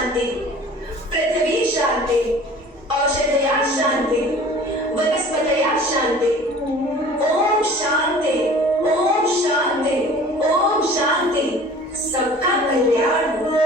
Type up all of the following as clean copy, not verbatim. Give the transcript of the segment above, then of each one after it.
शांति, पृथ्वी शांति, औषधया शांति, वनस्पतया शांति। ओम शांति, ओम शांति, ओम शांति। सबका कल्याण हो।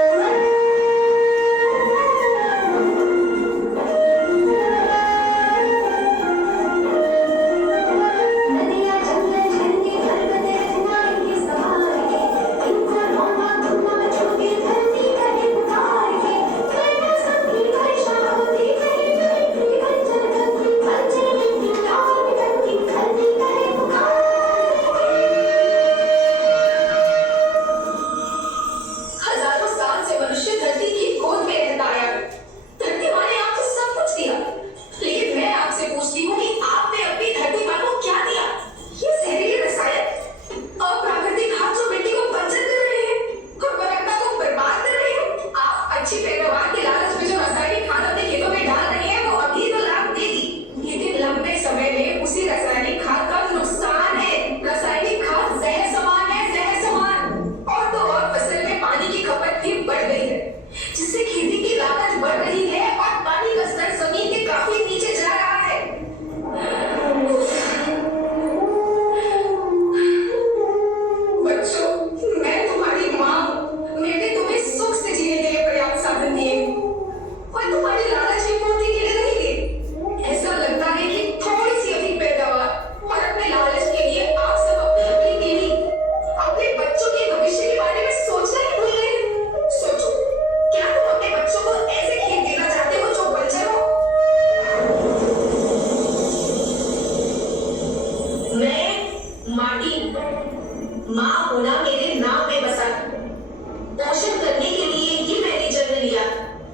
माँ होना मेरे नाम में बसा। पोषण करने के लिए ही मैंने जन्म लिया।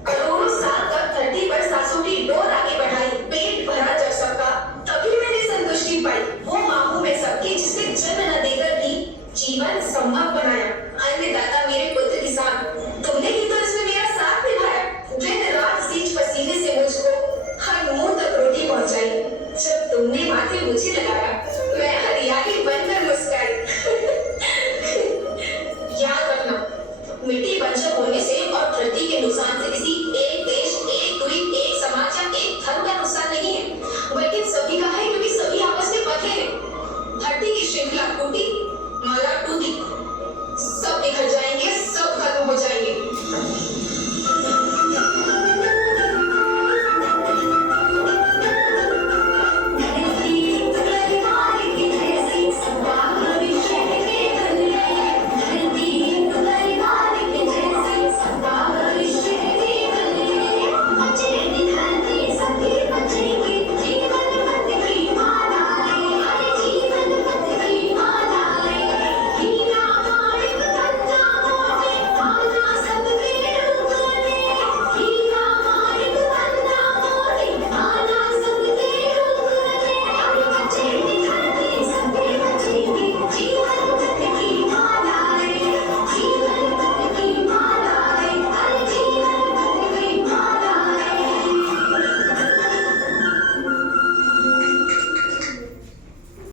करोड़ों साल तक धरती पर सांसों की डोर आगे बढ़ाई, पेट भरा जब सबका, तभी मैंने संतुष्टि पाई। वो माँ हूँ मैं सबकी, जिसने जन्म न देकर भी जीवन संभव बनाया। अन्नदाता मेरे पुत्र किसान, तुमने ही तो इसमें मेरा साथ निभाया। दिन रात सींच पसीने से मुझको हर मुंह तक रोटी पहुंचाई। जब तुमने माथे मुझे लगाया, मैं हरियाली बनकर मुस्कुराई। याद रखना, मिट्टी बंजर